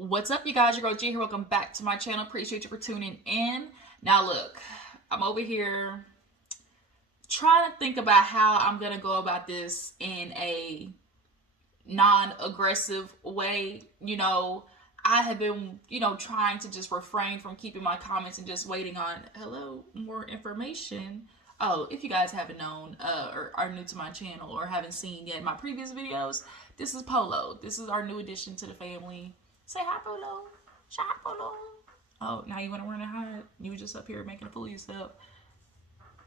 What's up, you guys? Your girl G here. Welcome back to my channel. Appreciate you for tuning in. Now, look, I'm over here trying to think about how I'm going to go about this in a non-aggressive way. I have been, trying to just refrain from keeping my comments and just waiting on, hello, more information. Oh, if you guys haven't known or are new to my channel or haven't seen yet my previous videos, this is Polo. This is our new addition to the family. Say hi, Polo. Say hi, Polo. Oh, now you want to run and hide? You were just up here making a fool of yourself.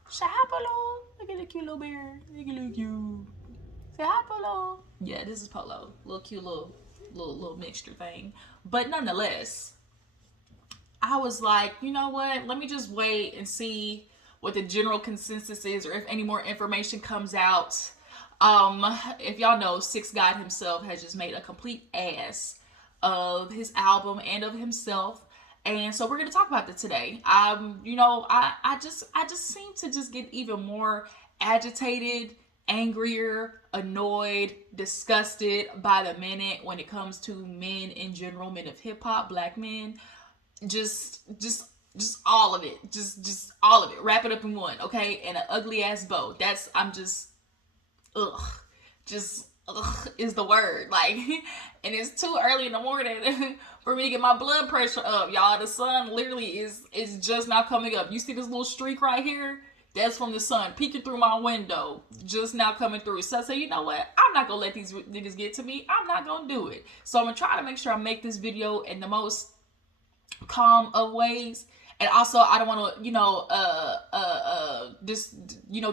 Say hi, Polo. Look at the cute little bear. Look at the cute. Say hi, Polo. Yeah, this is Polo. Little cute little mixture thing. But nonetheless, I was like, you know what? Let me just wait and see what the general consensus is, or if any more information comes out. If y'all know, Six God himself has just made a complete ass of his album and of himself, and so we're gonna talk about that today. I just seem to just get even more agitated, angrier, annoyed, disgusted by the minute when it comes to men in general, men of hip hop, black men, just all of it, just all of it. Wrap it up in one, okay? And an ugly ass bow. I'm just ugh, just ugh is the word. Like, and it's too early in the morning for me to get my blood pressure up, y'all. The sun literally is just now coming up. You see this little streak right here? That's from the sun peeking through my window, just now coming through. So I say, you know what? I'm not gonna let these niggas get to me. I'm not gonna do it. So I'm gonna try to make sure I make this video in the most calm of ways. And also, I don't want to,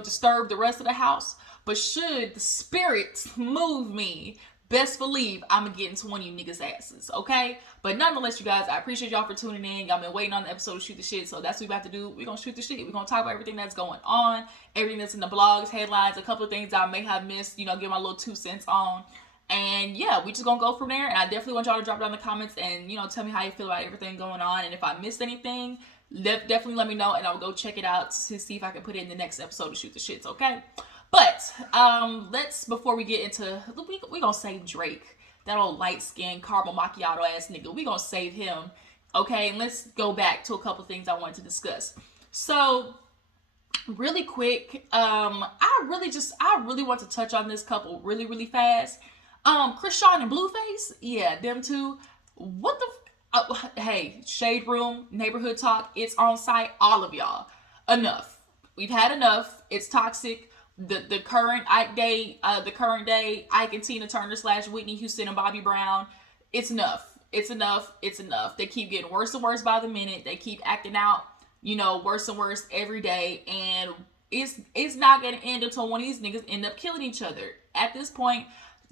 disturb the rest of the house. But should the spirits move me, best believe I'm gonna get into one of you niggas' asses, okay? But nonetheless, you guys, I appreciate y'all for tuning in. Y'all been waiting on the episode to shoot the shit, so that's what we about to do. We're gonna shoot the shit. We're gonna talk about everything that's going on, everything that's in the blogs, headlines, a couple of things I may have missed, give my little 2 cents on. And yeah, we just gonna go from there. And I definitely want y'all to drop down in the comments and tell me how you feel about everything going on. And if I missed anything, definitely let me know, and I'll go check it out to see if I can put it in the next episode to shoot the shits, okay? But before we get into, we gonna save Drake, that old light-skinned caramel macchiato ass nigga. We gonna save him, okay? And let's go back to a couple things I wanted to discuss. So really quick, I really want to touch on this couple really fast. Chrisean and Blueface, yeah, them two. What the hey, Shade Room, Neighborhood Talk, it's on site. All of y'all, enough. We've had enough. It's toxic. The current day, Ike and Tina Turner / Whitney Houston and Bobby Brown. It's enough. It's enough. It's enough. They keep getting worse and worse by the minute. They keep acting out, worse and worse every day, and it's not gonna end until one of these niggas end up killing each other. At this point,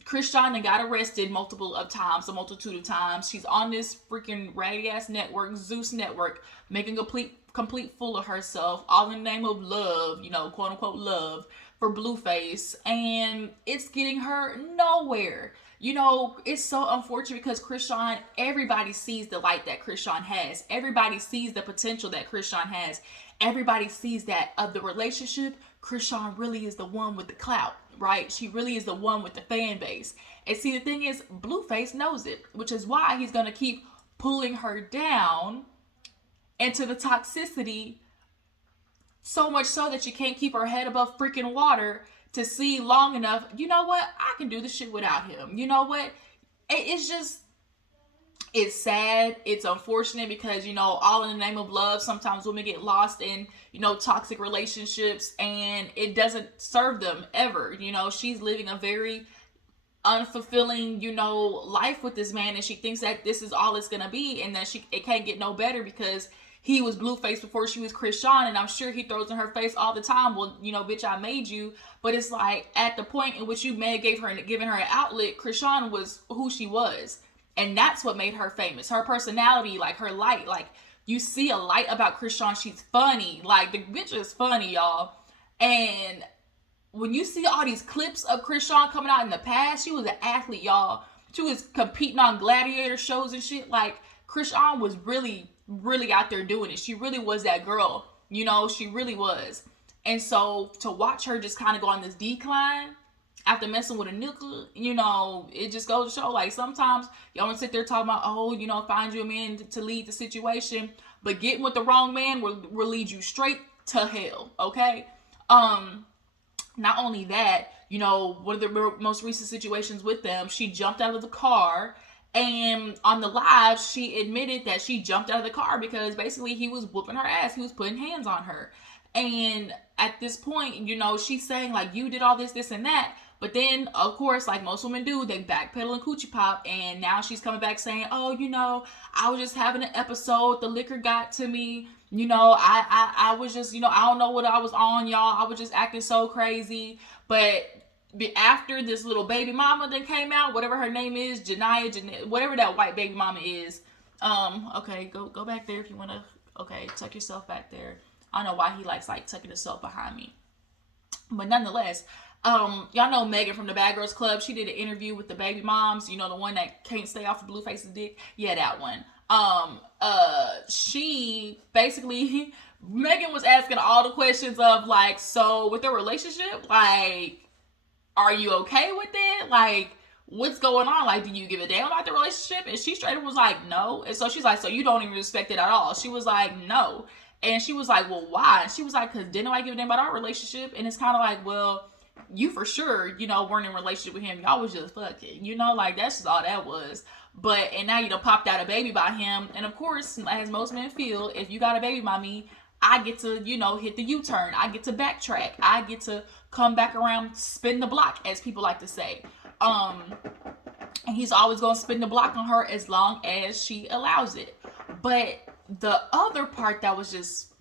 Chrisean got arrested a multitude of times. She's on this freaking raggedy ass network, Zeus Network, making a complete fool of herself, all in the name of love, quote unquote love, for Blueface, and it's getting her nowhere. It's so unfortunate because Chrisean, everybody sees the light that Chrisean has. Everybody sees the potential that Chrisean has. Everybody sees that of the relationship, Chrisean really is the one with the clout, right? She really is the one with the fan base. And see, the thing is, Blueface knows it, which is why he's going to keep pulling her down into the toxicity, so much so that she can't keep her head above freaking water to see long enough, you know what, I can do this shit without him. You know what? It's sad. It's unfortunate because, all in the name of love, sometimes women get lost in, toxic relationships, and it doesn't serve them ever. She's living a very unfulfilling, life with this man, and she thinks that this is all it's gonna be, and that it can't get no better because he was Blueface before she was Chrisean, and I'm sure he throws in her face all the time, well, bitch, I made you. But it's like, at the point in which you may have given her an outlet, Chrisean was who she was. And that's what made her famous. Her personality, like her light, like you see a light about Chrisean. She's funny. Like the bitch is funny, y'all. And when you see all these clips of Chrisean coming out in the past, she was an athlete, y'all. She was competing on gladiator shows and shit. Like Chrisean was really out there doing it. She really was that girl. She really was. And so to watch her just kind of go on this decline, after messing with a nigga, you know, it just goes to show, like, sometimes y'all want to sit there talking about, oh, you know, find you a man to lead the situation, but getting with the wrong man will lead you straight to hell, okay? Not only that, you know, one of the most recent situations with them, she jumped out of the car, and on the live, she admitted that she jumped out of the car because basically he was whooping her ass. He was putting hands on her. And at this point, you know, she's saying, like, you did all this, this, and that. But then, of course, like most women do, they backpedal and coochie pop. And now she's coming back saying, oh, you know, I was just having an episode. The liquor got to me. You know, I was just, you know, I don't know what I was on, y'all. I was just acting so crazy. But after this little baby mama that came out, whatever her name is, Janiyah, whatever that white baby mama is. Okay, go back there if you want to. Okay, tuck yourself back there. I don't know why he likes, like, tucking himself behind me. But nonetheless, y'all know Megan from the Bad Girls Club. She did an interview with the baby moms. You know, the one that can't stay off of Blueface's dick. Yeah, that one. She basically, Megan was asking all the questions of, like, so with their relationship, like, are you okay with it? Like, what's going on? Like, do you give a damn about the relationship? And she straight up was like, no. And so she's like, so you don't even respect it at all? She was like, no. And she was like, well, why? And she was like, because didn't nobody give a damn about our relationship? And it's kind of like, well, you for sure, you know, weren't in a relationship with him. Y'all was just fucking, you know, like, that's just all that was. But, and now you done popped out a baby by him. And of course, as most men feel, if you got a baby by me, I get to, you know, hit the U-turn. I get to backtrack. I get to come back around, spin the block, as people like to say. And he's always going to spin the block on her as long as she allows it. But the other part that was just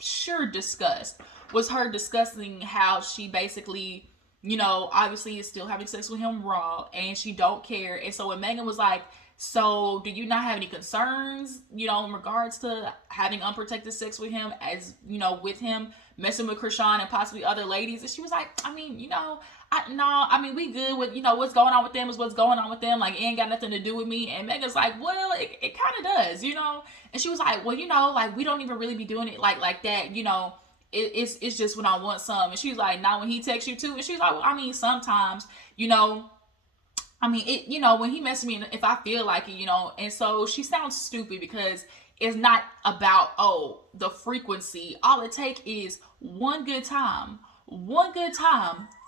sure disgust was her discussing how she basically, you know, obviously is still having sex with him raw, and she don't care. And so when Megan was like, so do you not have any concerns, you know, in regards to having unprotected sex with him, as, you know, with him messing with Chrisean and possibly other ladies? And she was like, I mean, you know, we good with, you know, what's going on with them is what's going on with them. Like, it ain't got nothing to do with me. And Megan's like, well, it kind of does, you know. And she was like, well, you know, like, we don't even really be doing it like that, you know. It's just when I want some. And she was like, not when he texts you too. And she's like, well, I mean, sometimes, you know, I mean, it, you know, when he messes me, if I feel like it, you know. And so she sounds stupid because it's not about, oh, the frequency. All it takes is one good time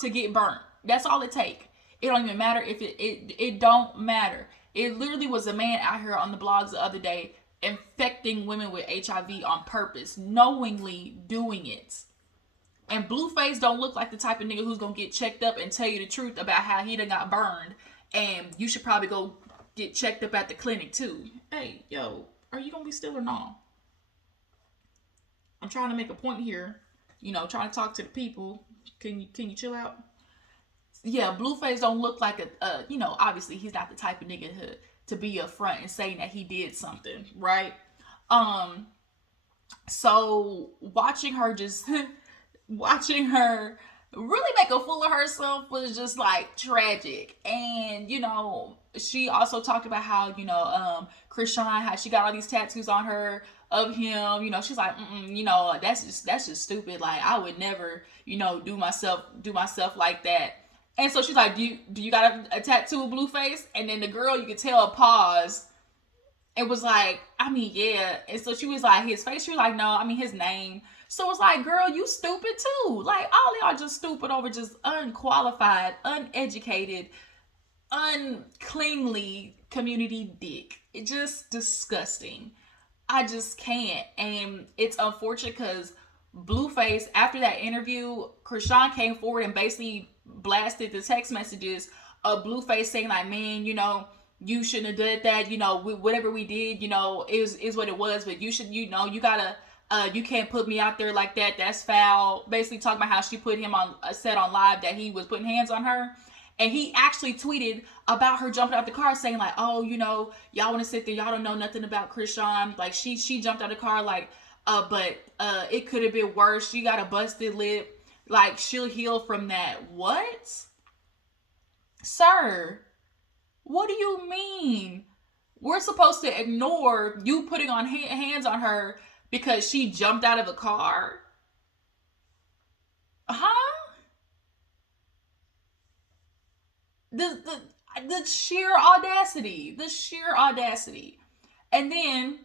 to get burnt. That's all it takes. It don't even matter if it don't matter. It literally was a man out here on the blogs the other day infecting women with HIV on purpose, knowingly doing it. And Blueface don't look like the type of nigga who's gonna get checked up and tell you the truth about how he done got burned. And you should probably go get checked up at the clinic too. Hey, yo, are you gonna be still or not? I'm trying to make a point here. You know, trying to talk to the people. Can you chill out? Yeah, Blueface don't look like a you know, obviously he's not the type of nigga to be up front and saying that he did something, right? So watching her really make a fool of herself was just like tragic. And, you know, she also talked about how, you know, Chrisean, how she got all these tattoos on her of him. You know, she's like, you know, that's just stupid. Like, I would never, you know, do myself like that. And so she's like, do you got a tattoo of Blueface? And then the girl, you could tell, paused. It was like, I mean, yeah. And so she was like, his face. She was like, no, I mean, his name. So it's like, girl, you stupid too. Like, all y'all just stupid over just unqualified, uneducated, uncleanly community dick. It's just disgusting. I just can't. And it's unfortunate because Blueface, after that interview, Chrisean came forward and basically blasted the text messages of Blueface saying like, man, you know, you shouldn't have done that. You know, whatever we did, you know, is what it was. But you should, you know, you gotta, you can't put me out there like that. That's foul. Basically talking about how she put him on, said on live that he was putting hands on her. And he actually tweeted about her jumping out the car saying like, oh, you know, y'all want to sit there. Y'all don't know nothing about Chrisean. Like she jumped out the car like, but it could have been worse. She got a busted lip. Like, she'll heal from that. What? Sir, what do you mean? We're supposed to ignore you putting on hands on her because she jumped out of a car? Huh? The sheer audacity, the sheer audacity. And then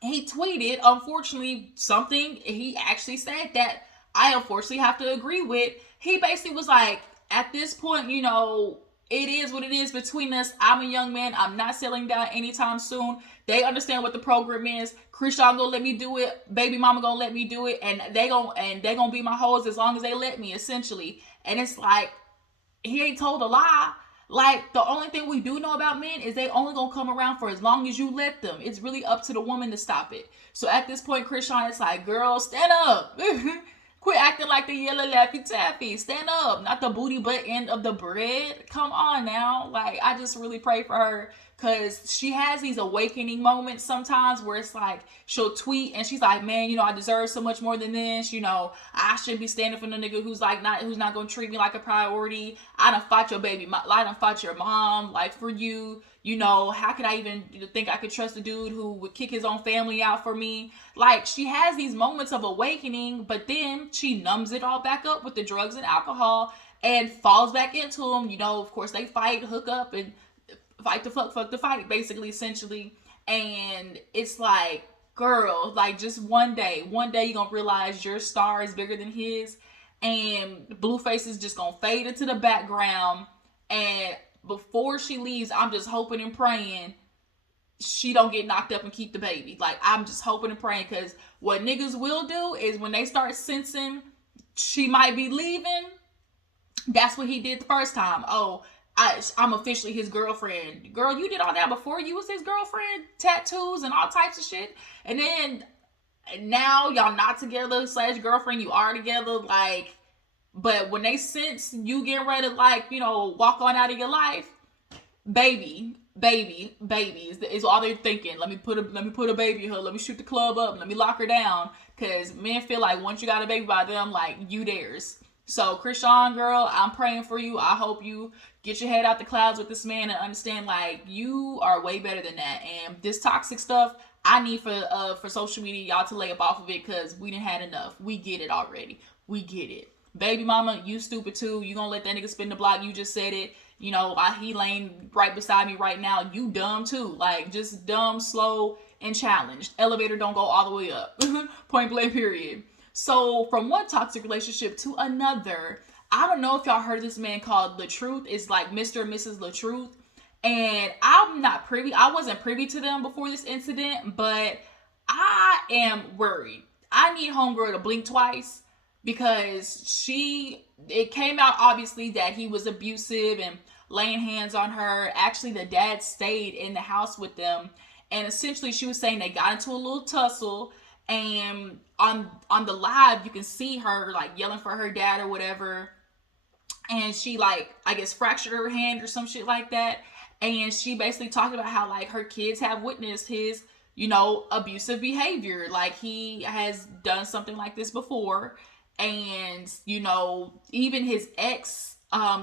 he tweeted, unfortunately, something he actually said that I unfortunately have to agree with. He basically was like, at this point, you know, it is what it is between us. I'm a young man. I'm not settling down anytime soon. They understand what the program is. Chrisean gonna let me do it. Baby mama gonna let me do it, and they gonna be my hoes as long as they let me, essentially. And it's like, he ain't told a lie. Like, the only thing we do know about men is they only gonna come around for as long as you let them. It's really up to the woman to stop it. So at this point, Chrisean, it's like, girl, stand up. Quit acting like the yellow Laffy Taffy. Stand up, not the booty butt end of the bread. Come on now. Like, I just really pray for her, because she has these awakening moments sometimes where it's like she'll tweet and she's like, man, you know, I deserve so much more than this. You know, I shouldn't be standing for the nigga who's not gonna treat me like a priority. I done fought your baby, I done fought your mom, like, for you. You know, how could I even think I could trust a dude who would kick his own family out for me? Like, she has these moments of awakening, but then she numbs it all back up with the drugs and alcohol and falls back into them. You know, of course, they fight, hook up, and fight the fuck the fight, basically, essentially. And it's like, girl, like, just one day you're gonna realize your star is bigger than his, and Blueface is just gonna fade into the background. And before she leaves, I'm just hoping and praying she don't get knocked up and keep the baby. Like, I'm just hoping and praying, because what niggas will do is when they start sensing she might be leaving, that's what he did the first time. Oh, I'm officially his girlfriend. Girl, you did all that before you was his girlfriend. Tattoos and all types of shit. And then now y'all not together / girlfriend. You are together. Like, but when they sense you getting ready to, like, you know, walk on out of your life, baby is all they're thinking. Let me put a baby in her. Let me shoot the club up. Let me lock her down. Because men feel like once you got a baby by them, like, you theirs. So, Chrisean, girl, I'm praying for you. I hope you get your head out the clouds with this man and understand, like, you are way better than that. And this toxic stuff, I need for social media, y'all to lay up off of it, because we done had enough. We get it already. We get it. Baby mama, you stupid too. You gonna let that nigga spin the block. You just said it. You know, he laying right beside me right now. You dumb too. Like, just dumb, slow, and challenged. Elevator don't go all the way up. Point blank, period. So, from one toxic relationship to another, I don't know if y'all heard of this man called LaTruth. It's like Mr. and Mrs. LaTruth. And I wasn't privy to them before this incident, but I am worried. I need homegirl to blink twice, because it came out obviously that he was abusive and laying hands on her. Actually, the dad stayed in the house with them, and essentially she was saying they got into a little tussle. And on the live, you can see her, like, yelling for her dad or whatever, and she, like, I guess fractured her hand or some shit like that. And she basically talked about how, like, her kids have witnessed his, you know, abusive behavior. Like, he has done something like this before. And, you know, even his ex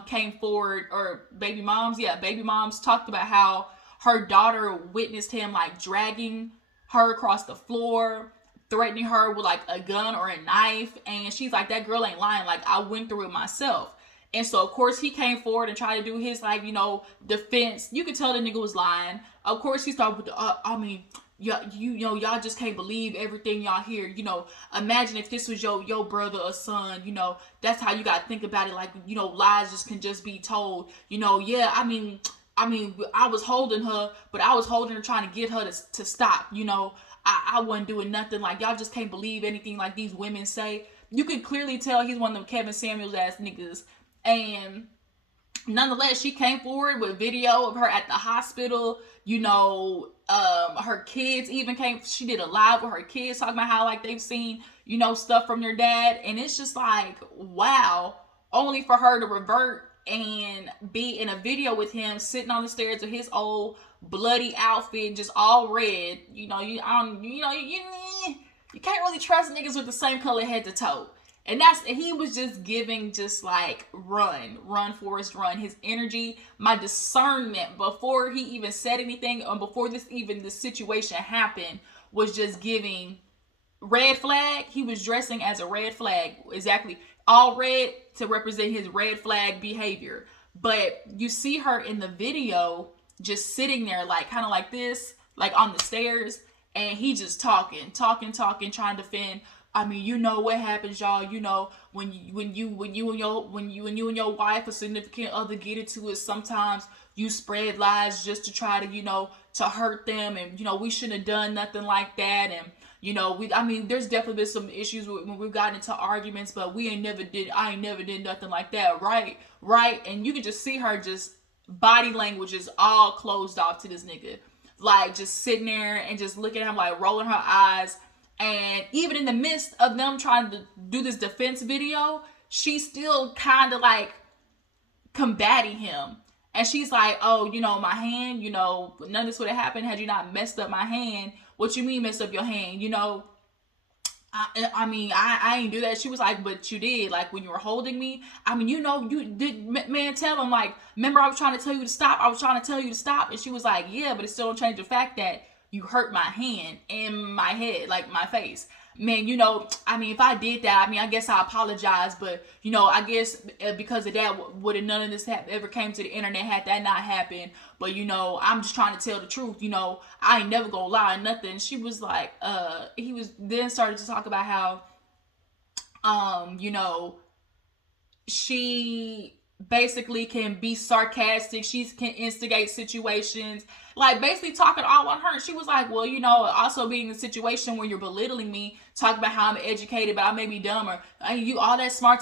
came forward, or baby moms talked about how her daughter witnessed him, like, dragging her across the floor, threatening her with, like, a gun or a knife. And she's like, that girl ain't lying. Like, I went through it myself. And so, of course, he came forward and tried to do his, like, you know, defense. You could tell the nigga was lying. Of course, he started with y'all just can't believe everything y'all hear. You know, imagine if this was your brother or son. You know, that's how you gotta think about it. Like, you know, lies can just be told. You know, yeah, I mean, I was holding her, but I was holding her trying to get her to stop. You know, I wasn't doing nothing. Like, y'all just can't believe anything like these women say. You can clearly tell he's one of them Kevin Samuels ass niggas. And nonetheless, she came forward with video of her at the hospital. You know, her kids even she did a live with her kids talking about how, like, they've seen, you know, stuff from their dad. And it's just like, wow, only for her to revert and be in a video with him sitting on the stairs with his old bloody outfit, just all red. You know, you can't really trust niggas with the same color head to toe. And he was just giving, just like, run, Forrest, run. His energy, my discernment before he even said anything, or before this situation happened, was just giving red flag. He was dressing as a red flag, exactly, all red to represent his red flag behavior. But you see her in the video just sitting there, like kind of like this, like on the stairs, and he just talking, trying to defend. I mean, you know what happens, y'all. You know when you and your wife or significant other get into it, sometimes you spread lies just to try to to hurt them, and we shouldn't have done nothing like that, and I mean, there's definitely been some issues when we've gotten into arguments, but I ain't never did nothing like that, right? And you can just see her just body language is all closed off to this nigga, like just sitting there and just looking at him, like rolling her eyes. And even in the midst of them trying to do this defense video, she's still kind of like combating him. And she's like, oh, my hand, none of this would have happened had you not messed up my hand. What you mean messed up your hand? I mean, I ain't do that. She was like, but you did. Like, when you were holding me, I mean, you did, man, tell him, like, remember I was trying to tell you to stop? I was trying to tell you to stop. And she was like, yeah, but it still don't change the fact that you hurt my hand and my head, like my face. Man, I mean, if I did that, I mean, I guess I apologize, but, I guess because of that, would have none of this ever came to the internet had that not happened. But, I'm just trying to tell the truth. I ain't never gonna lie or nothing. She was like, he was then started to talk about how, she basically can be sarcastic. She can instigate situations, like basically talking all on her. She was like, well, also being in a situation where you're belittling me, talking about how I'm educated, but I may be dumb, or you all that smart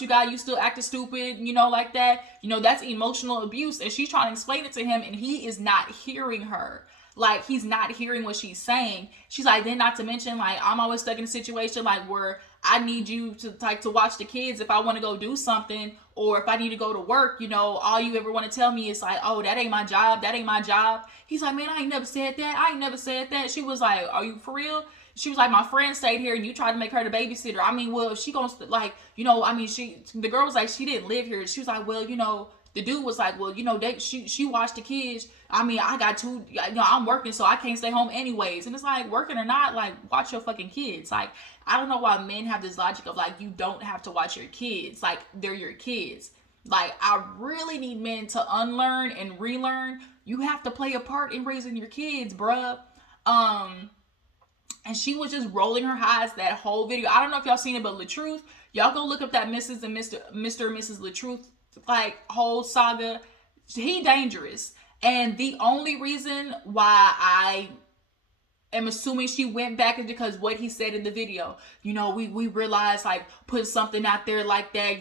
you got, you still acting stupid, like that. That's emotional abuse. And she's trying to explain it to him, and he is not hearing her. Like, he's not hearing what she's saying. She's like, then not to mention, like, I'm always stuck in a situation like where I need you to watch the kids if I want to go do something, or if I need to go to work, all you ever want to tell me is like, oh, that ain't my job. He's like, man, I ain't never said that. She was like, are you for real? She was like, my friend stayed here and you tried to make her the babysitter. I mean, well, if she gonna, like, I mean, the girl was like, she didn't live here. She was like, well, the dude was like, well, she watched the kids. I mean, I got two, I'm working, so I can't stay home anyways. And it's like, working or not, like, watch your fucking kids. Like, I don't know why men have this logic of like, you don't have to watch your kids. Like, they're your kids. Like, I really need men to unlearn and relearn. You have to play a part in raising your kids, bruh. And she was just rolling her eyes that whole video. I don't know if y'all seen it, but LaTruth, y'all go look up that Mrs. and Mr. and Mrs. LaTruth, like, whole saga. He dangerous. And the only reason why I am assuming she went back is because what he said in the video. We realized, like, putting something out there like that,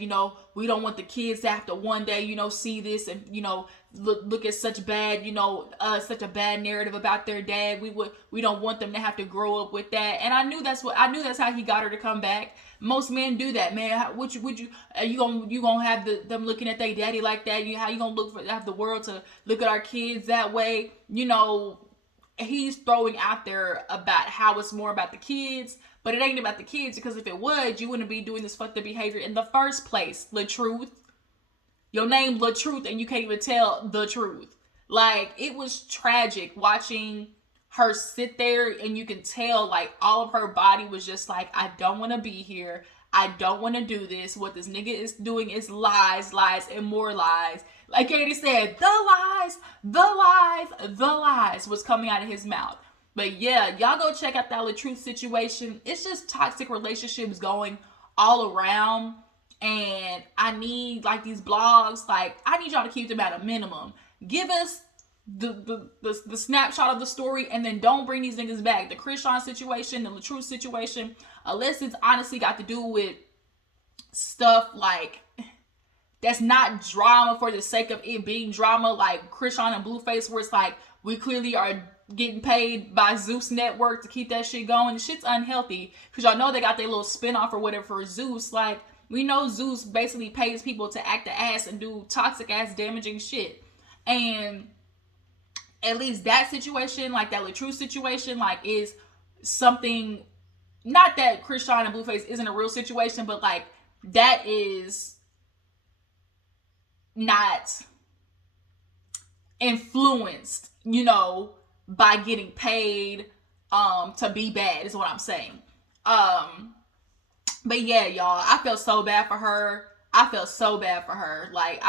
we don't want the kids to have to one day, see this and, look at such bad, such a bad narrative about their dad. We don't want them to have to grow up with that. And I knew that's how he got her to come back. Most men do that, man. Would you gonna have them looking at their daddy like that? How you gonna have the world to look at our kids that way? He's throwing out there about how it's more about the kids, but it ain't about the kids, because if it was, you wouldn't be doing this fucked up behavior in the first place. LaTruth. Your name LaTruth and you can't even tell the truth. Like, it was tragic watching her sit there, and you can tell, like, all of her body was just like, I don't want to be here. I don't want to do this. What this nigga is doing is lies, and more lies. Like Katie said, the lies was coming out of his mouth. But yeah, y'all go check out that LaTruth situation. It's just toxic relationships going all around. And I need, like, these blogs, like, I need y'all to keep them at a minimum. Give us the snapshot of the story, and then don't bring these niggas back. The Chrisean situation, the LaTruth situation, unless it's honestly got to do with stuff like that's not drama for the sake of it being drama, like Chrisean and Blueface, where it's like, we clearly are getting paid by Zeus Network to keep that shit going. The shit's unhealthy, because y'all know they got their little spinoff or whatever for Zeus. Like, we know Zeus basically pays people to act the ass and do toxic ass damaging shit. And at least that situation, like that LaTruth situation, like, is something, not that Chrisean and Blueface isn't a real situation, but like, that is not influenced, by getting paid to be bad, is what I'm saying. But yeah, y'all, I felt so bad for her. Like,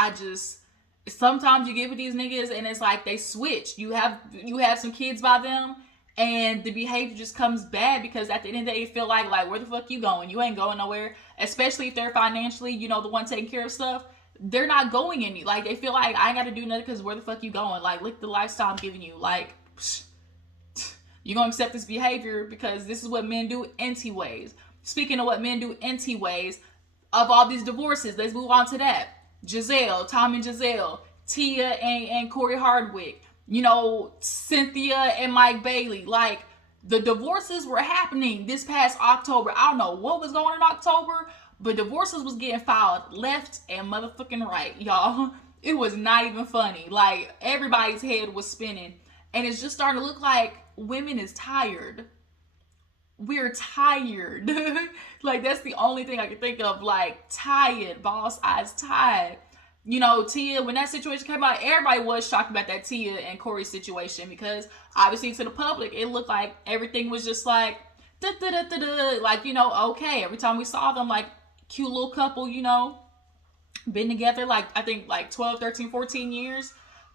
sometimes you get with these niggas and it's like they switch. You have some kids by them, and the behavior just comes bad because at the end of the day, you feel like where the fuck you going? You ain't going nowhere. Especially if they're financially, you know, the one taking care of stuff. They're not going any. Like, they feel like I ain't got to do nothing because where the fuck you going? Like, look at the lifestyle I'm giving you. Like, you gonna accept this behavior because this is what men do anyways. Speaking of what men do anyways, of all these divorces, let's move on to that. Tom and Giselle, Tia and Corey Hardwick, you know, Cynthia and Mike Bailey. Like, the divorces were happening this past October. I don't know what was going on in October, but divorces was getting filed left and motherfucking right, y'all. It was not even funny. Like, everybody's head was spinning. And it's just starting to look like women is tired. We're tired. Like, that's the only thing I can think of. Like, tired, boss eyes tired. You know, Tia, when that situation came out, everybody was shocked about that Tia and Corey situation because obviously to the public, it looked like everything was just like, like, you know, okay. Every time we saw them, like, cute little couple, you know, been together, like, I think, like, 12, 13, 14 years.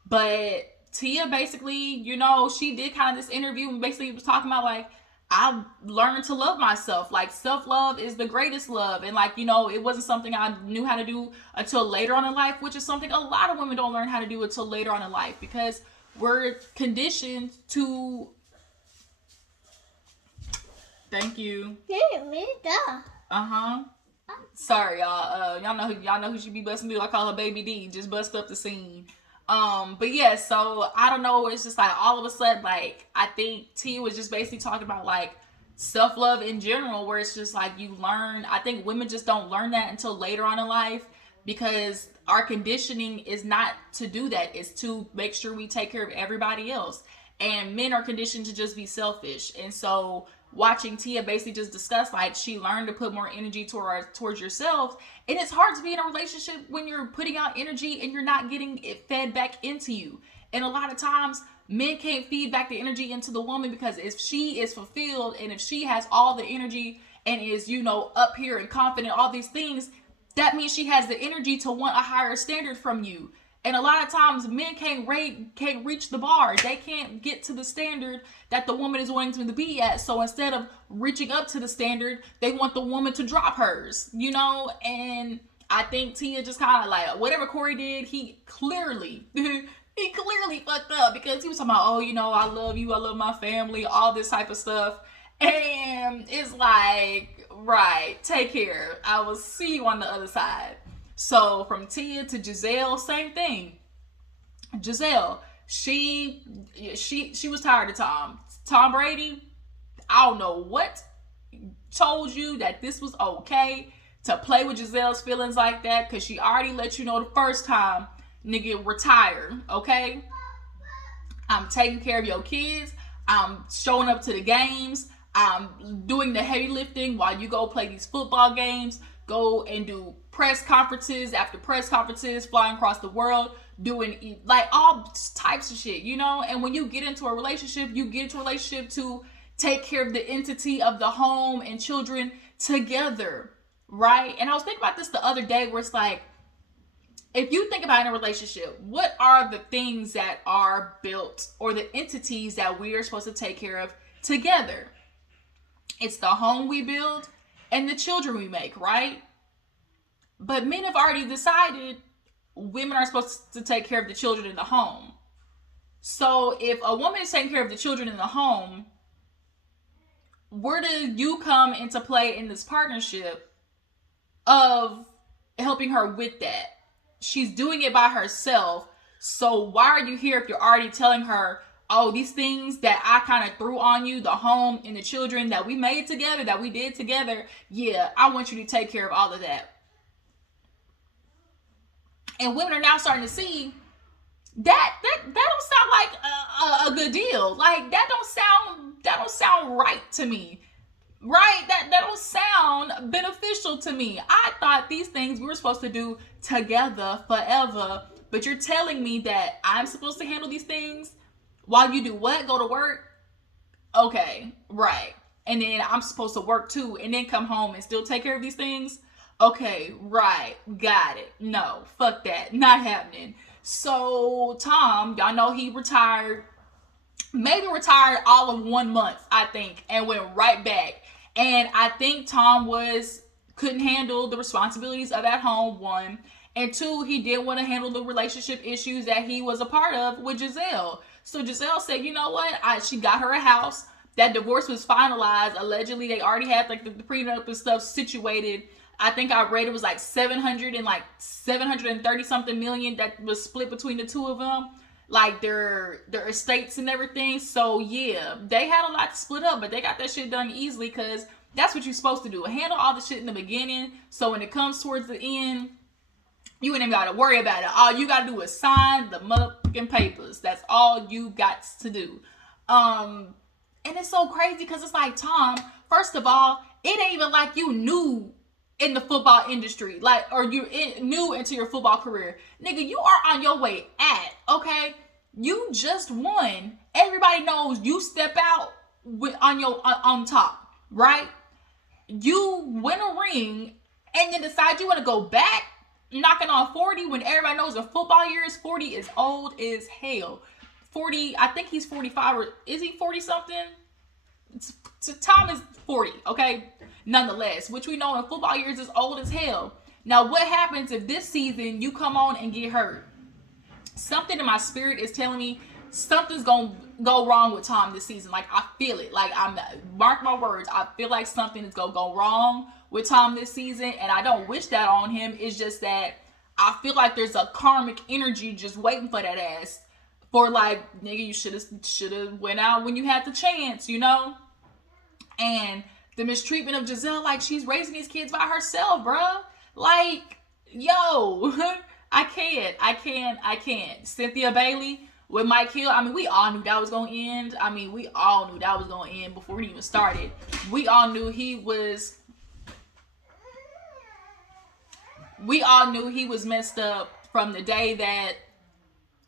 But Tia basically, you know, she did kind of this interview and basically was talking about, like, I learned to love myself. Like, self-love is the greatest love. And, like, you know, it wasn't something I knew how to do until later on in life, which is something a lot of women don't learn how to do until later on in life because we're conditioned to... Thank you. Uh-huh. Sorry, y'all. Y'all know who she be busting through. I call her Baby D. Just bust up the scene. But yeah, so I don't know. It's just like all of a sudden, like, I think T was just basically talking about like self-love in general, where it's just like you learn. I think women just don't learn that until later on in life because our conditioning is not to do that. It's to make sure we take care of everybody else. And men are conditioned to just be selfish. And so watching Tia basically just discuss, like, she learned to put more energy towards yourself. And it's hard to be in a relationship when you're putting out energy and you're not getting it fed back into you. And a lot of times men can't feed back the energy into the woman because if she is fulfilled and if she has all the energy and is, you know, up here and confident, all these things, that means she has the energy to want a higher standard from you. And a lot of times men can't reach the bar. They can't get to the standard that the woman is wanting them to be at. So instead of reaching up to the standard, they want the woman to drop hers, you know? And I think Tia just kind of like, whatever Corey did, he clearly fucked up because he was talking about, oh, you know, I love you, I love my family, all this type of stuff. And it's like, right, take care. I will see you on the other side. So from Tia to Giselle, same thing. Giselle, she was tired of Tom. Tom Brady, I don't know what told you that this was okay to play with Giselle's feelings like that, because she already let you know the first time, nigga, retire, okay? I'm taking care of your kids. I'm showing up to the games. I'm doing the heavy lifting while you go play these football games. Go and do press conferences after press conferences, flying across the world, doing like all types of shit, you know? And when you get into a relationship, you get into a relationship to take care of the entity of the home and children together, right? And I was thinking about this the other day where it's like, if you think about in a relationship, what are the things that are built or the entities that we are supposed to take care of together? It's the home we build and the children we make, right? But men have already decided women are supposed to take care of the children in the home. So if a woman is taking care of the children in the home, where do you come into play in this partnership of helping her with that? She's doing it by herself. So why are you here if you're already telling her, oh, these things that I kind of threw on you, the home and the children that we made together, that we did together, yeah, I want you to take care of all of that. And women are now starting to see that don't sound like a good deal. Like, that don't sound right to me. Right? That don't sound beneficial to me. I thought these things we were supposed to do together forever, but you're telling me that I'm supposed to handle these things while you do what? Go to work? Okay, right. And then I'm supposed to work too and then come home and still take care of these things? Okay, right. Got it. No, fuck that. Not happening. So Tom, y'all know he retired, maybe retired all of 1 month, I think, and went right back. And I think Tom couldn't handle the responsibilities of at home, one. And two, he didn't want to handle the relationship issues that he was a part of with Giselle. So Giselle said, you know what? She got her a house. That divorce was finalized. Allegedly, they already had like the prenup and stuff situated. I think I read it was like 730 something million that was split between the two of them, like their estates and everything. So yeah, they had a lot to split up, but they got that shit done easily because that's what you're supposed to do. Handle all the shit in the beginning, so when it comes towards the end, you ain't even gotta worry about it. All you gotta do is sign the motherfucking papers. That's all you got to do. And it's so crazy because it's like, Tom, first of all, it ain't even like you knew in the football industry, like, or you new into your football career. Nigga, you are on your way okay? You just won. Everybody knows you step out on top, right? You win a ring and then decide you want to go back knocking on 40 when everybody knows a football year is 40 is old as hell. 40, I think he's 45, or is he 40 something? Tom is 40, okay? Nonetheless, which we know in football years is old as hell. Now, what happens if this season you come on and get hurt? Something in my spirit is telling me something's gonna go wrong with Tom this season. Like, I feel it. Like, mark my words, I feel like something is gonna go wrong with Tom this season, and I don't wish that on him. It's just that I feel like there's a karmic energy just waiting for that ass. For like, nigga, you should have went out when you had the chance, you know? And the mistreatment of Giselle, like, she's raising these kids by herself, bruh. Like, yo, I can't. Cynthia Bailey with Mike Hill, I mean, we all knew that was going to end. I mean, we all knew that was going to end before it even started. We all knew he was messed up from the day that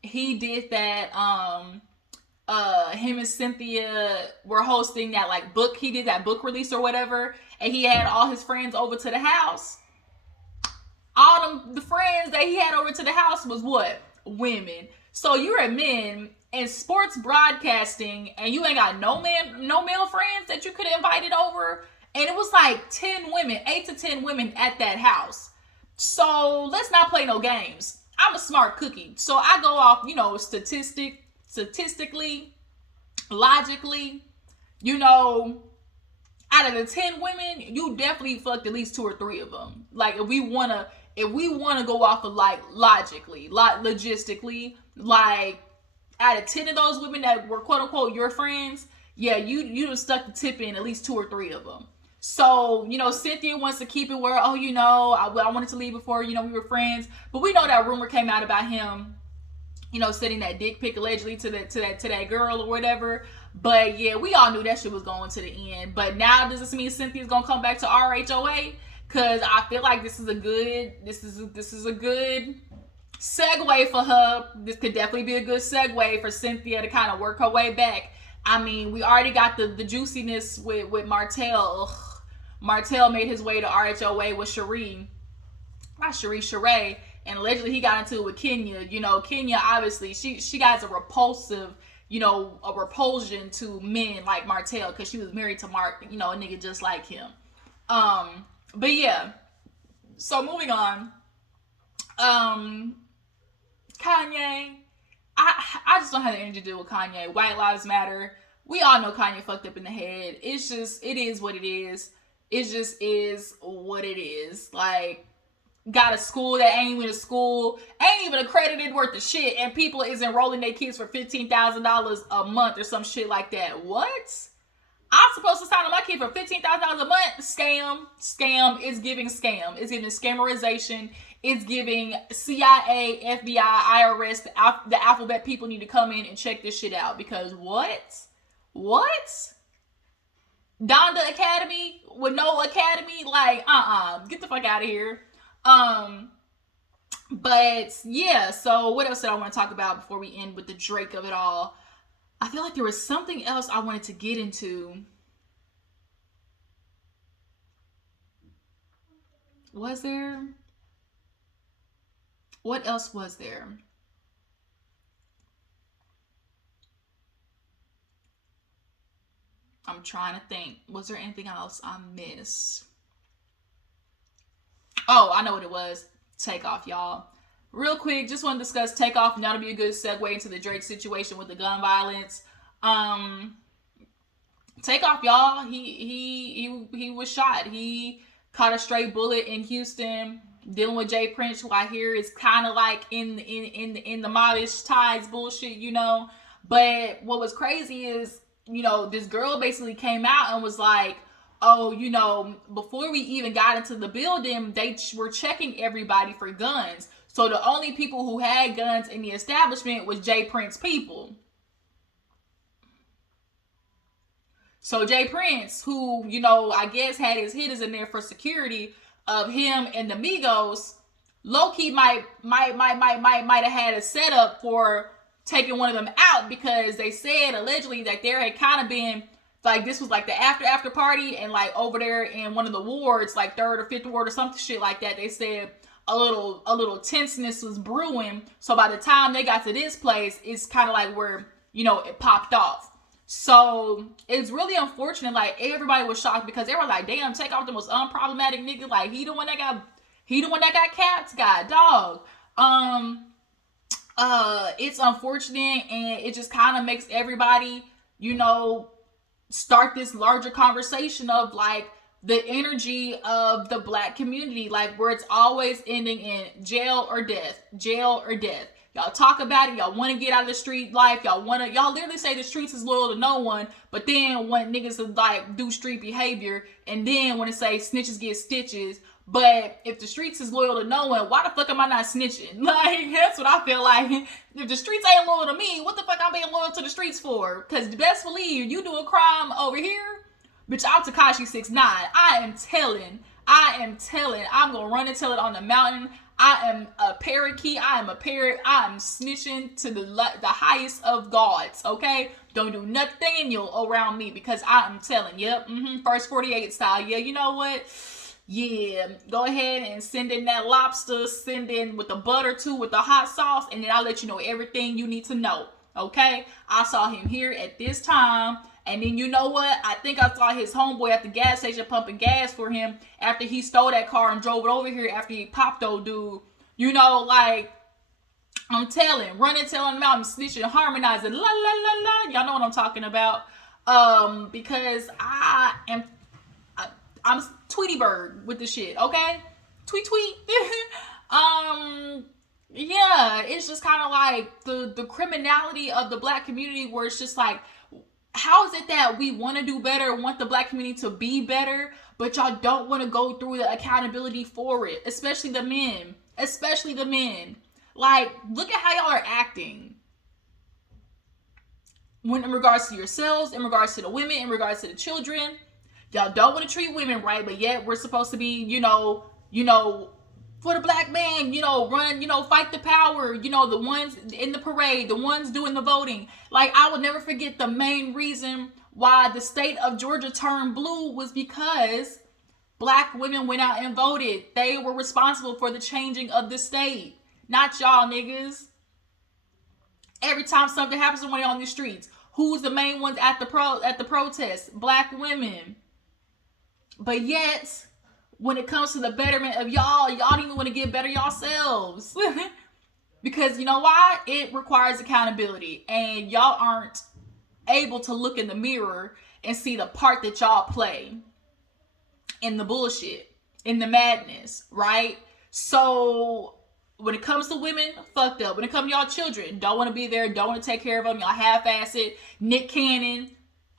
he did that. Him and Cynthia were hosting that like book. He did that book release or whatever, and he had all his friends over to the house. All the friends that he had over to the house was what? Women. So you're a man in sports broadcasting, and you ain't got no male friends that you could have invited over. And it was like 8 to 10 women at that house. So let's not play no games. I'm a smart cookie, so I go off, statistically, logically, out of the 10 women, you definitely fucked at least 2 or 3 of them. Like, if we wanna go off of like logically, logistically, like out of 10 of those women that were quote unquote your friends, yeah, you done stuck the tip in at least 2 or 3 of them. So, Cynthia wants to keep it where, I wanted to leave before, we were friends. But we know that rumor came out about him, sending that dick pic allegedly to that girl or whatever. But yeah, we all knew that shit was going to the end. But now does this mean Cynthia's gonna come back to RHOA? Cause I feel like this is a good segue for her. This could definitely be a good segue for Cynthia to kind of work her way back. I mean, we already got the juiciness with Martell. Ugh. Martell made his way to RHOA with Sheree, and allegedly he got into it with Kenya. Kenya, obviously, she got a repulsion to men like Martell because she was married to Mark, a nigga just like him. But yeah, so moving on. Kanye, I just don't have the energy to deal with Kanye. White Lives Matter. We all know Kanye fucked up in the head. It is what it is. It just is what it is. Like, got a school that ain't even a school, ain't even accredited worth of shit, and people is enrolling their kids for $15,000 a month or some shit like that. What? I'm supposed to sign on my kid for $15,000 a month? Scam. It's giving scam. It's giving scammerization. It's giving CIA, FBI, IRS, the alphabet people need to come in and check this shit out. Because what? Donda Academy with no academy? Like, get the fuck out of here. But yeah, so what else did I want to talk about before we end with the Drake of it all? I feel like there was something else I wanted to get into. Was there? What else was there? I'm trying to think. Was there anything else I missed? Oh, I know what it was. Takeoff, y'all. Real quick, just want to discuss Takeoff, and that'll be a good segue into the Drake situation with the gun violence. Um, Takeoff, y'all. He was shot. He caught a stray bullet in Houston. Dealing with Jay Prince, who I hear is kind of like in the mobbish ties bullshit, you know. But what was crazy is, you know, this girl basically came out and was like, oh, you know, before we even got into the building, they were checking everybody for guns. So the only people who had guns in the establishment was Jay Prince people. So Jay Prince, who, you know, I guess had his hitters in there for security of him and the Migos, low-key might have had a setup for taking one of them out, because they said allegedly that there had kind of been like, this was like the after party, and like over there in one of the wards, like third or fifth ward or something shit like that, they said a little tenseness was brewing. So by the time they got to this place, it's kind of like where, you know, it popped off. So it's really unfortunate. Like, everybody was shocked because they were like, damn, Takeoff the most unproblematic nigga. Like, he the one that got capped, God dog. It's unfortunate, and it just kind of makes everybody, you know, start this larger conversation of like the energy of the black community, like where it's always ending in jail or death. Y'all talk about it, y'all want to get out of the street life, y'all literally say the streets is loyal to no one, but then when niggas like do street behavior, and then when it say snitches get stitches. But if the streets is loyal to no one, why the fuck am I not snitching? Like, that's what I feel like. If the streets ain't loyal to me, what the fuck I'm being loyal to the streets for? Because best believe, you do a crime over here, bitch, I'm Tekashi 6ix9ine. I am telling. I'm going to run and tell it on the mountain. I am a parakeet. I am a parrot. I am snitching to the highest of gods, okay? Don't do nothing in you around me, because I am telling. Yep, first 48 style. Yeah, you know what? Yeah, go ahead and send in that lobster, send in with the butter too, with the hot sauce, and then I'll let you know everything you need to know, okay? I saw him here at this time, and then you know what? I think I saw his homeboy at the gas station pumping gas for him after he stole that car and drove it over here after he popped old dude. You know, like, I'm telling, running, telling him out, and snitching, harmonizing, la la la la. Y'all know what I'm talking about. Because I'm Tweety Bird with the shit, okay? Tweet. Yeah, it's just kind of like the criminality of the black community, where it's just like, how is it that we want to do better, want the black community to be better, but y'all don't want to go through the accountability for it, especially the men. Like, look at how y'all are acting when in regards to yourselves, in regards to the women, in regards to the children. Y'all don't want to treat women right, but yet we're supposed to be, you know, for the black man, you know, run, you know, fight the power, you know, the ones in the parade, the ones doing the voting. Like, I will never forget the main reason why the state of Georgia turned blue was because black women went out and voted. They were responsible for the changing of the state, not y'all niggas. Every time something happens to one on the streets, who's the main ones at the protest? Black women. But yet, when it comes to the betterment of y'all don't even want to get better yourselves. Because you know why? It requires accountability. And y'all aren't able to look in the mirror and see the part that y'all play in the bullshit, in the madness, right? So when it comes to women, fucked up. When it comes to y'all children, don't want to be there, don't want to take care of them. Y'all half-ass it. Nick Cannon,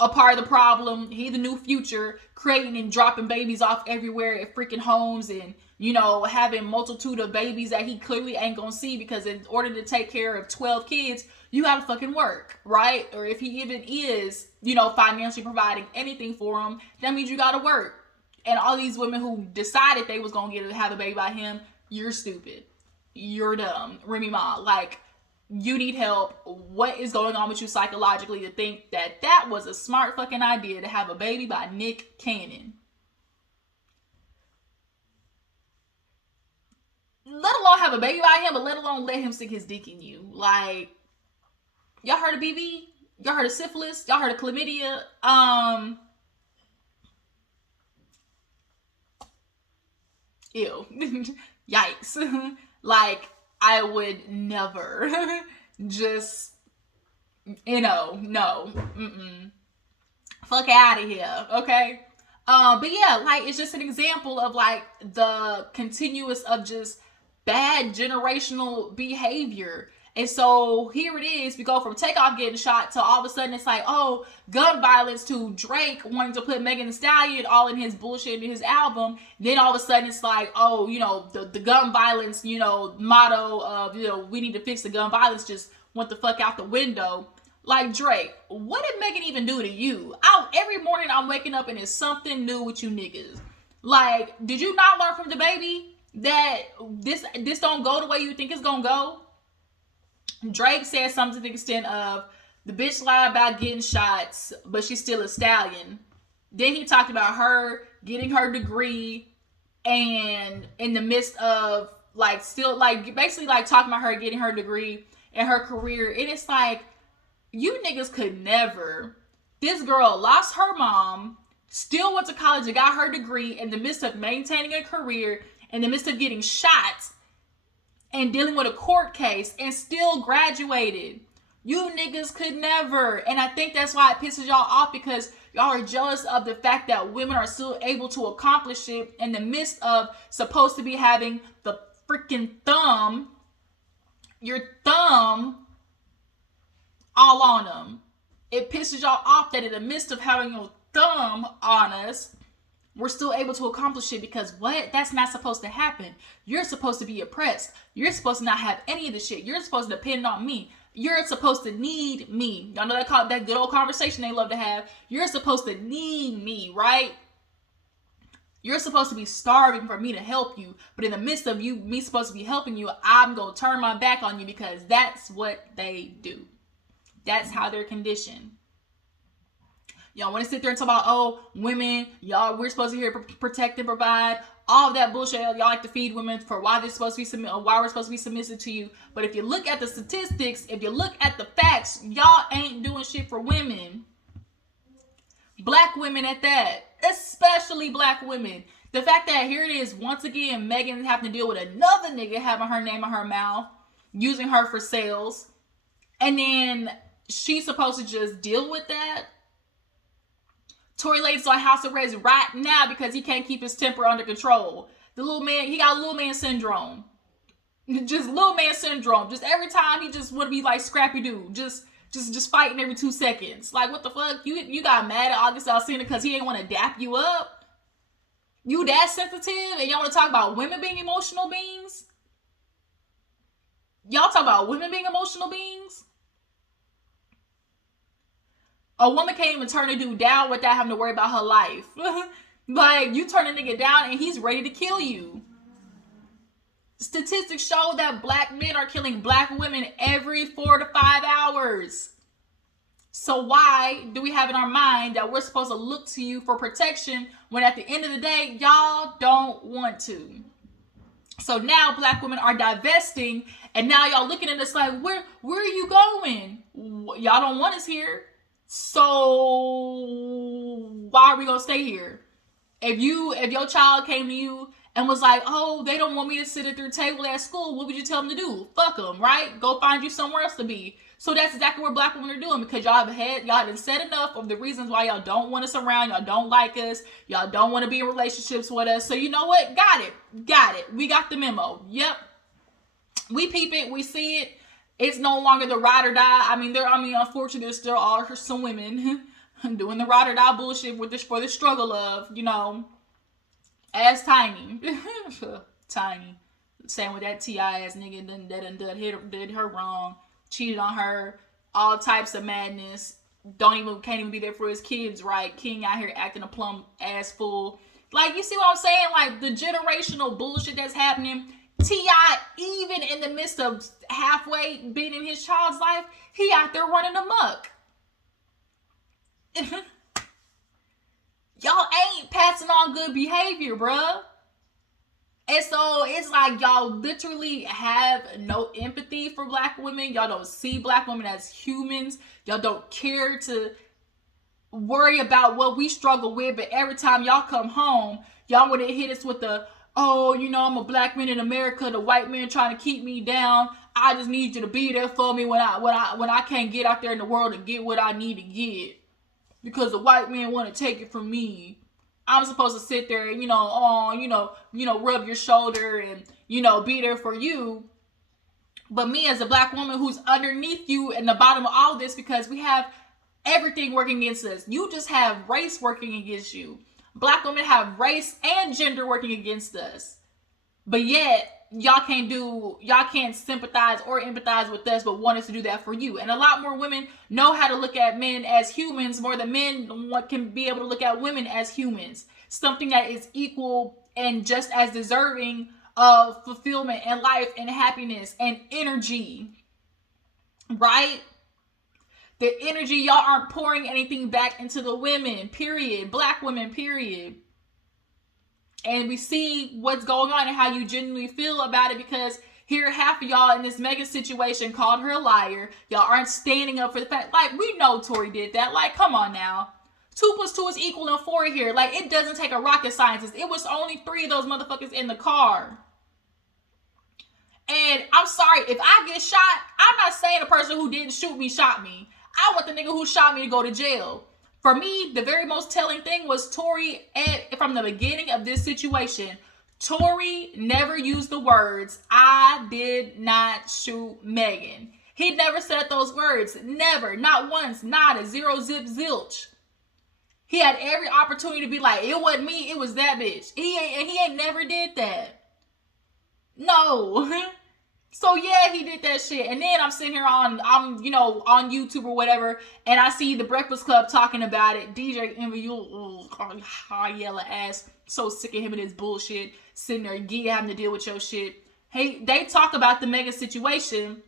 a part of the problem. He the new Future, creating and dropping babies off everywhere at freaking homes, and, you know, having multitude of babies that he clearly ain't gonna see, because in order to take care of 12 kids, you gotta fucking work, right? Or if he even is, you know, financially providing anything for him, that means you gotta work. And all these women who decided they was gonna have a baby by him, you're stupid. You're dumb. Remy Ma, like, you need help. What is going on with you psychologically to think that that was a smart fucking idea to have a baby by Nick Cannon? Let alone have a baby by him, but let alone let him stick his dick in you. Like, y'all heard of BB? Y'all heard of syphilis? Y'all heard of chlamydia? Ew. Yikes. Like, I would never just, no. Mm-mm. Fuck out of here, okay? But yeah, like, it's just an example of like the continuous of just bad generational behavior. And so here it is, we go from Takeoff getting shot to all of a sudden it's like, oh, gun violence, to Drake wanting to put Megan Thee Stallion all in his bullshit in his album. Then all of a sudden it's like, oh, the gun violence, motto of, we need to fix the gun violence just went the fuck out the window. Like, Drake, what did Megan even do to you? Every morning I'm waking up and it's something new with you niggas. Like, did you not learn from the baby that this don't go the way you think it's gonna go? Drake said something to the extent of, the bitch lied about getting shots, but she's still a stallion. Then he talked about her getting her degree, and in the midst of like still like basically like talking about her getting her degree and her career. And it's like, you niggas could never. This girl lost her mom, still went to college and got her degree in the midst of maintaining a career, in the midst of getting shot and dealing with a court case, and still graduated. You niggas could never. And I think that's why it pisses y'all off, because y'all are jealous of the fact that women are still able to accomplish it in the midst of supposed to be having the freaking your thumb all on them. It pisses y'all off that in the midst of having your thumb on us, we're still able to accomplish it, because what? That's not supposed to happen. You're supposed to be oppressed. You're supposed to not have any of this shit. You're supposed to depend on me. You're supposed to need me. Y'all know that good old conversation they love to have. You're supposed to need me, right? You're supposed to be starving for me to help you. But in the midst of me supposed to be helping you, I'm going to turn my back on you, because that's what they do. That's how they're conditioned. Y'all want to sit there and talk about, oh, women, y'all, we're supposed to here protect and provide, all of that bullshit. Y'all like to feed women for why they're supposed to be why we're supposed to be submissive to you. But if you look at the statistics, if you look at the facts, y'all ain't doing shit for women. Black women at that, especially black women. The fact that here it is, once again, Megan having to deal with another nigga having her name in her mouth, using her for sales, and then she's supposed to just deal with that. Tory Lanez on house arrest right now because he can't keep his temper under control. The little man, he got little man syndrome. Just little man syndrome. Just every time he just want to be like Scrappy Doo. Just fighting every 2 seconds. Like, what the fuck? You got mad at August Alsina because he ain't want to dap you up? You that sensitive? And y'all want to talk about women being emotional beings? Y'all talk about women being emotional beings? A woman can't even turn a dude down without having to worry about her life. Like, you turn a nigga down and he's ready to kill you. Statistics show that black men are killing black women every 4 to 5 hours. So why do we have in our mind that we're supposed to look to you for protection when at the end of the day, y'all don't want to? So now black women are divesting, and now y'all looking at us like, where are you going? Y'all don't want us here. So why are we gonna stay here? If your child came to you and was like, oh, they don't want me to sit at their table at school, what would you tell them to do? Fuck them, right? Go find you somewhere else to be. So that's exactly what black women are doing, because y'all have said enough of the reasons why y'all don't want us around, y'all don't like us, y'all don't want to be in relationships with us. So you know what? Got it. We got the memo. Yep. We peep it. We see it. It's no longer the ride or die. Unfortunately, there still are some women doing the ride or die bullshit for the struggle of, ass tiny. Tiny. Same with that T.I. ass nigga did her wrong, cheated on her, all types of madness. Can't even be there for his kids, right? King out here acting a plum ass fool. Like, you see what I'm saying? Like, the generational bullshit that's happening. T.I., even in the midst of halfway being in his child's life, he out there running amok. Y'all ain't passing on good behavior, bruh. And so it's like y'all literally have no empathy for black women. Y'all don't see black women as humans. Y'all don't care to worry about what we struggle with. But every time y'all come home, y'all want to hit us with the, oh, you know, I'm a black man in America. The white man trying to keep me down. I just need you to be there for me when I can't get out there in the world and get what I need to get, because the white man want to take it from me. I'm supposed to sit there and, rub your shoulder and, be there for you. But me as a black woman who's underneath you in the bottom of all this, because we have everything working against us. You just have race working against you. Black women have race and gender working against us. But yet, y'all can't sympathize or empathize with us, but want us to do that for you. And a lot more women know how to look at men as humans more than men can be able to look at women as humans. Something that is equal and just as deserving of fulfillment and life and happiness and energy. Right? The energy, y'all aren't pouring anything back into the women, period. Black women, period. And we see what's going on and how you genuinely feel about it, because here half of y'all in this mega situation called her a liar. Y'all aren't standing up for the fact, like, we know Tory did that. Like, come on now. 2 + 2 is equal to 4 here. Like, it doesn't take a rocket scientist. It was only 3 of those motherfuckers in the car. And I'm sorry, if I get shot, I'm not saying the person who didn't shoot me shot me. I want the nigga who shot me to go to jail. For me, the very most telling thing was Tory, and from the beginning of this situation, Tory never used the words, I did not shoot Megan. He never said those words. Never. Not once. Not a zero zip zilch. He had every opportunity to be like, it wasn't me, it was that bitch. He ain't never did that. No. So yeah, he did that shit. And then I'm sitting here on YouTube or whatever, and I see the Breakfast Club talking about it. DJ Envy, you high yellow ass. So sick of him and his bullshit. Sitting there, having to deal with your shit. Hey, they talk about the mega situation.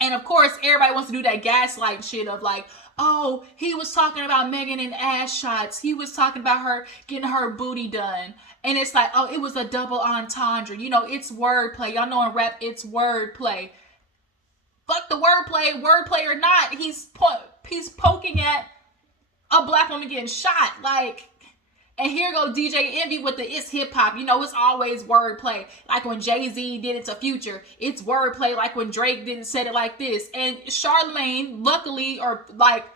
And of course, everybody wants to do that gaslight shit of like, oh, he was talking about Megan and ass shots. He was talking about her getting her booty done. And it's like, oh, it was a double entendre. It's wordplay. Y'all know in rap, it's wordplay. Fuck the wordplay or not. He's poking at a black woman getting shot. Like, and here go DJ Envy with the it's hip hop. It's always wordplay. Like when Jay-Z did it to Future, it's wordplay. Like when Drake didn't say it like this. And Charlamagne, luckily or like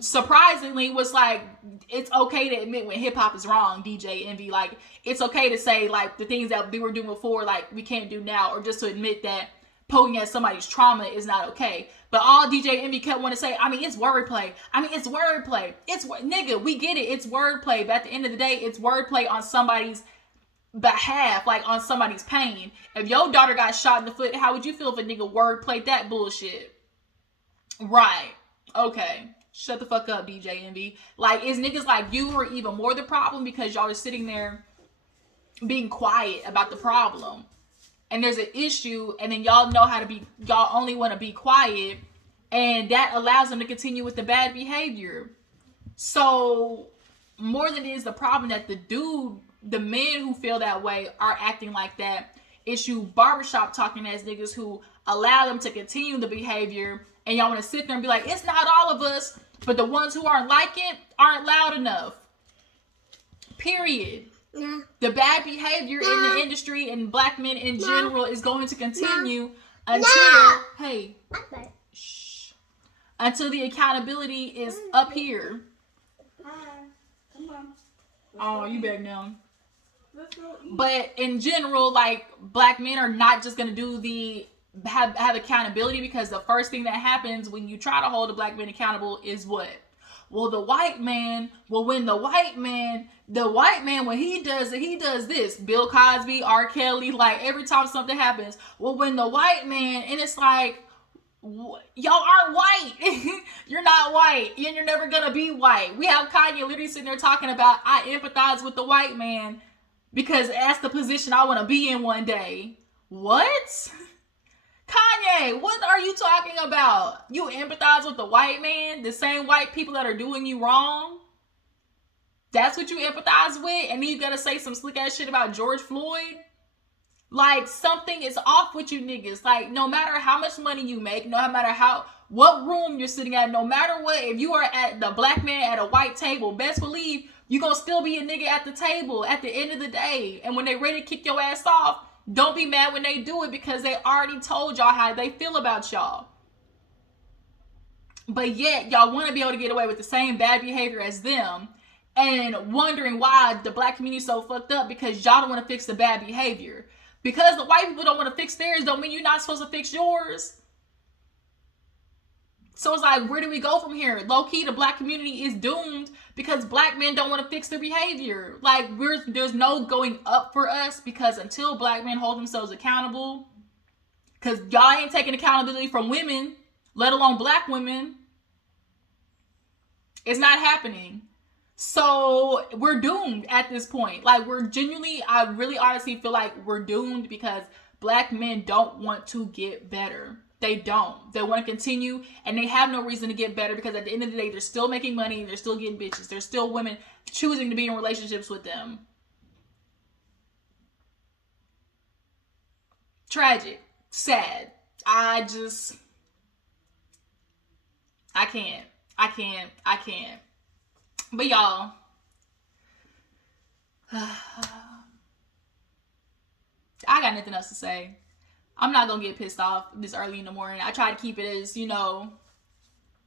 surprisingly, was like, it's okay to admit when hip hop is wrong, DJ Envy. Like, it's okay to say like the things that we were doing before, like we can't do now, or just to admit that poking at somebody's trauma is not okay. But all DJ Envy kept wanting to say, it's wordplay. It's wordplay. Nigga, we get it. It's wordplay. But at the end of the day, it's wordplay on somebody's behalf, like on somebody's pain. If your daughter got shot in the foot, how would you feel if a nigga wordplayed that bullshit? Right. Okay. Shut the fuck up, DJ Envy. Like, is niggas like you who are even more the problem because y'all are sitting there being quiet about the problem. And there's an issue, and then y'all only want to be quiet, and that allows them to continue with the bad behavior. So, more than it is the problem that the men who feel that way are acting like that, issue barbershop talking ass niggas who allow them to continue the behavior, and y'all want to sit there and be like, it's not all of us, but the ones who aren't like it aren't loud enough. Period. Yeah. The bad behavior in the industry and black men in general is going to continue until the accountability is up here. Come on. Oh, you back now. But in general, like, black men are not just going to do have accountability, because the first thing that happens when you try to hold a black man accountable is what? Well, when he does it, he does this. Bill Cosby, R. Kelly, like every time something happens, well, when the white man, and it's like, y'all aren't white. You're not white, and you're never gonna be white. We have Kanye literally sitting there talking about, I empathize with the white man because that's the position I want to be in one day. What? Kanye, what are you talking about? You empathize with the white man? The same white people that are doing you wrong? That's what you empathize with? And then you gotta say some slick ass shit about George Floyd? Like, something is off with you niggas. Like, no matter how much money you make, no matter what room you're sitting at, no matter what, if you are at the black man at a white table, best believe you gonna still be a nigga at the table at the end of the day. And when they ready to kick your ass off, don't be mad when they do it, because they already told y'all how they feel about y'all. But yet, y'all want to be able to get away with the same bad behavior as them, and wondering why the black community is so fucked up, because y'all don't want to fix the bad behavior. Because the white people don't want to fix theirs, don't mean you're not supposed to fix yours. So it's like, where do we go from here? Low key, the black community is doomed because black men don't want to fix their behavior. Like, there's no going up for us, because until black men hold themselves accountable, because y'all ain't taking accountability from women, let alone black women, it's not happening. So we're doomed at this point. Like, I really honestly feel like we're doomed, because black men don't want to get better. They don't. They want to continue, and they have no reason to get better, because at the end of the day, they're still making money, they're still getting bitches, there's still women choosing to be in relationships with them. Tragic. Sad. I can't. But y'all, I got nothing else to say. I'm not gonna get pissed off this early in the morning. I try to keep it as,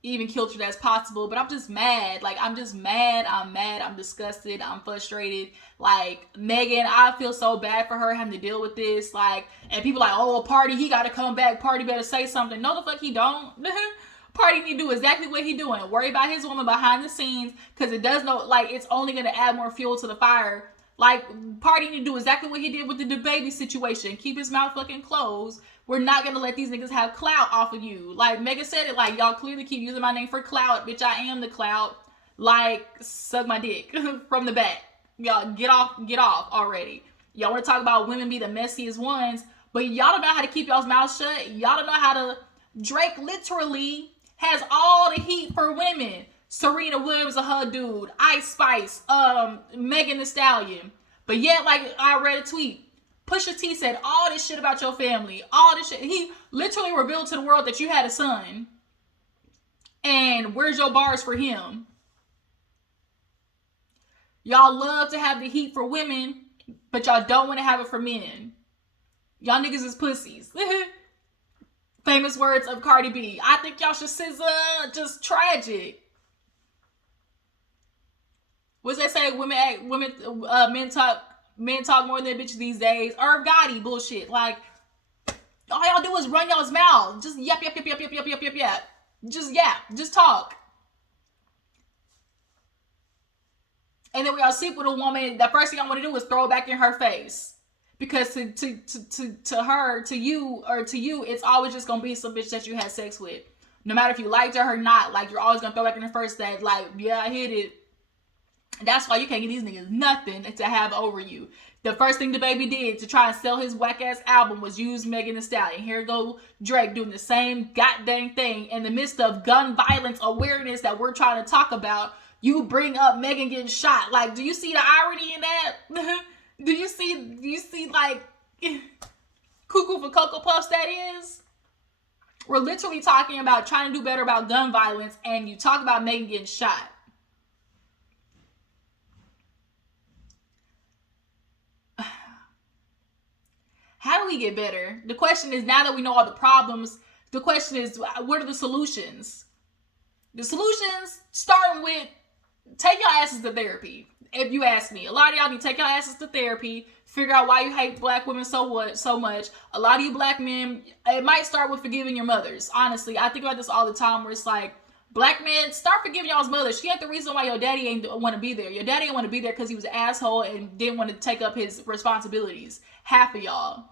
even kiltered as possible, but I'm just mad. Like, I'm just mad. I'm disgusted. I'm frustrated. Like, Megan, I feel so bad for her having to deal with this. Like, and people like, oh, Party, he gotta come back. Party better say something. No, the fuck he don't. Party need to do exactly what he doing. Worry about his woman behind the scenes, because it does no, like, it's only gonna add more fuel to the fire. Like, Party need to do exactly what he did with the baby situation. Keep his mouth fucking closed. We're not gonna let these niggas have clout off of you. Like, Megan said it, like, y'all clearly keep using my name for clout. Bitch, I am the clout. Like, suck my dick from the back. Y'all, get off already. Y'all want to talk about women be the messiest ones, but y'all don't know how to keep y'all's mouth shut. Y'all don't know how to... Drake literally has all the heat for women. Serena Williams and her dude, Ice Spice, Megan Thee Stallion. But yet, like, I read a tweet, Pusha T said all this shit about your family, all this shit. He literally revealed to the world that you had a son. And where's your bars for him? Y'all love to have the heat for women, but y'all don't want to have it for men. Y'all niggas is pussies. Famous words of Cardi B. I think y'all should scissor. Just tragic. What's that say? Men talk more than bitches these days. Irv Gotti bullshit. Like, all y'all do is run y'all's mouth. Just yap. Just yap. Just talk. And then when y'all sleep with a woman, the first thing I want to do is throw it back in her face. Because to her, to you, it's always just gonna be some bitch that you had sex with. No matter if you liked her or not, like, you're always gonna throw back in her face that, like, yeah, I hit it. That's why you can't get these niggas nothing to have over you. The first thing the baby did to try and sell his whack ass album was use Megan Thee Stallion. Here go Drake doing the same goddamn thing in the midst of gun violence awareness that we're trying to talk about. You bring up Megan getting shot. Like, do you see the irony in that? Do you see like cuckoo for Cocoa Puffs that is? We're literally talking about trying to do better about gun violence, and you talk about Megan getting shot. How do we get better? The question is, now that we know all the problems, the question is, what are the solutions? The solutions, starting with, take your asses to therapy. If you ask me, a lot of y'all need to take your asses to therapy, figure out why you hate black women so much. A lot of you black men, it might start with forgiving your mothers. Honestly, I think about this all the time, where it's like, black men, start forgiving y'all's mother. She ain't the reason why your daddy ain't want to be there. Your daddy ain't want to be there because he was an asshole and didn't want to take up his responsibilities. Half of y'all.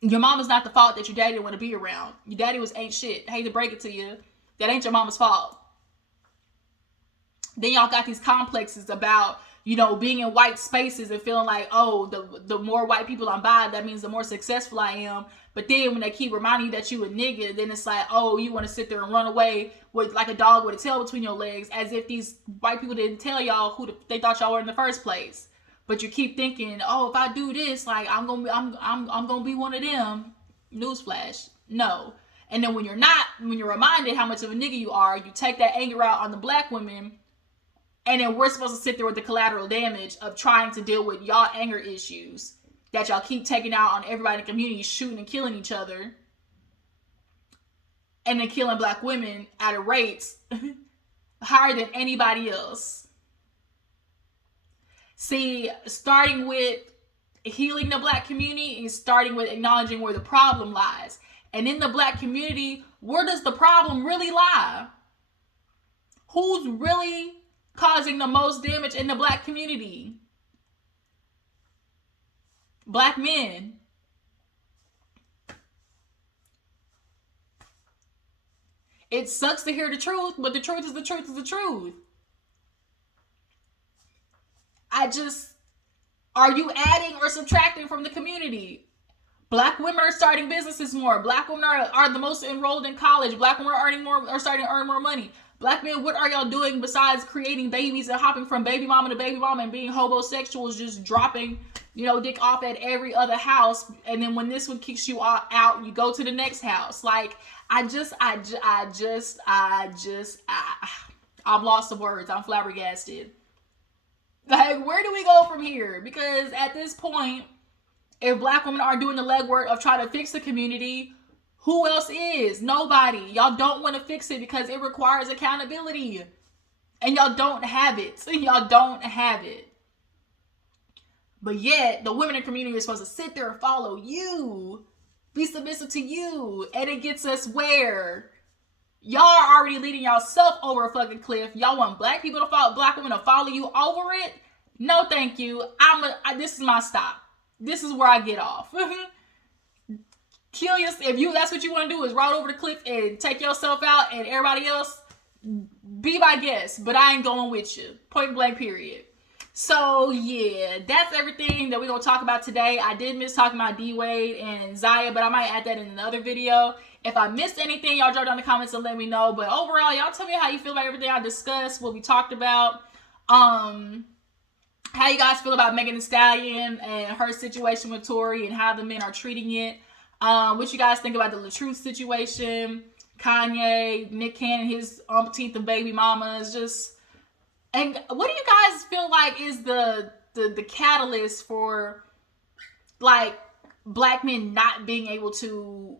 Your mama's not the fault that your daddy didn't want to be around. Your daddy ain't shit. I hate to break it to you. That ain't your mama's fault. Then y'all got these complexes about, being in white spaces and feeling like, oh, the more white people I'm by, that means the more successful I am. But then when they keep reminding you that you a nigga, then it's like, oh, you want to sit there and run away with like a dog with a tail between your legs, as if these white people didn't tell y'all who they thought y'all were in the first place. but you keep thinking, oh, if I do this, like I'm gonna be one of them. Newsflash, no. And then when you're reminded how much of a nigga you are, you take that anger out on the black women, and then we're supposed to sit there with the collateral damage of trying to deal with y'all anger issues that y'all keep taking out on everybody in the community, shooting and killing each other, and then killing black women at a rate higher than anybody else. See, starting with healing the black community and starting with acknowledging where the problem lies. And in the black community, where does the problem really lie? Who's really causing the most damage in the black community? Black men. It sucks to hear the truth, but the truth is the truth is the truth. Are you adding or subtracting from the community? Black women are starting businesses more. Black women are the most enrolled in college. Black women are starting to earn more money. Black men, what are y'all doing besides creating babies and hopping from baby mama to baby mama and being homosexuals, just dropping, dick off at every other house, and then when this one kicks you out, you go to the next house. Like, I've lost the words. I'm flabbergasted. Like, where do we go from here? Because at this point, if black women are doing the legwork of trying to fix the community, who else is? Nobody. Y'all don't want to fix it because it requires accountability. And y'all don't have it. Y'all don't have it. But yet, the women in the community are supposed to sit there and follow you. Be submissive to you. And it gets us where? Y'all are already leading yourself over a fucking cliff. Y'all want black people to follow, black women to follow you over it? No, thank you. This is my stop. This is where I get off. Kill yourself. If that's what you want to do is ride over the cliff and take yourself out and everybody else, be my guest. But I ain't going with you. Point blank, period. So, yeah, that's everything that we're going to talk about today. I did miss talking about D-Wade and Zaya, but I might add that in another video. If I missed anything, y'all drop down in the comments and let me know. But overall, y'all tell me how you feel about everything I discussed, what we talked about. How you guys feel about Megan Thee Stallion and her situation with Tory and how the men are treating it. What you guys think about the LaTruth situation, Kanye, Nick Cannon, his umpteenth of baby mamas, and what do you guys feel like is the catalyst for, like, black men not being able to,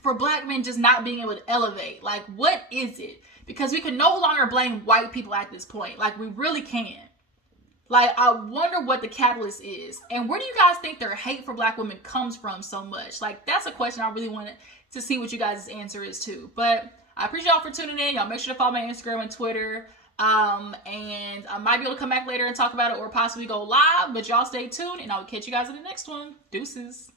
for black men just not being able to elevate? Like, what is it? Because we can no longer blame white people at this point. Like, we really can't. Like, I wonder what the catalyst is. And where do you guys think their hate for black women comes from so much? Like, that's a question I really wanted to see what you guys' answer is too. But I appreciate y'all for tuning in. Y'all make sure to follow my Instagram and Twitter. And I might be able to come back later and talk about it or possibly go live. But y'all stay tuned and I'll catch you guys in the next one. Deuces.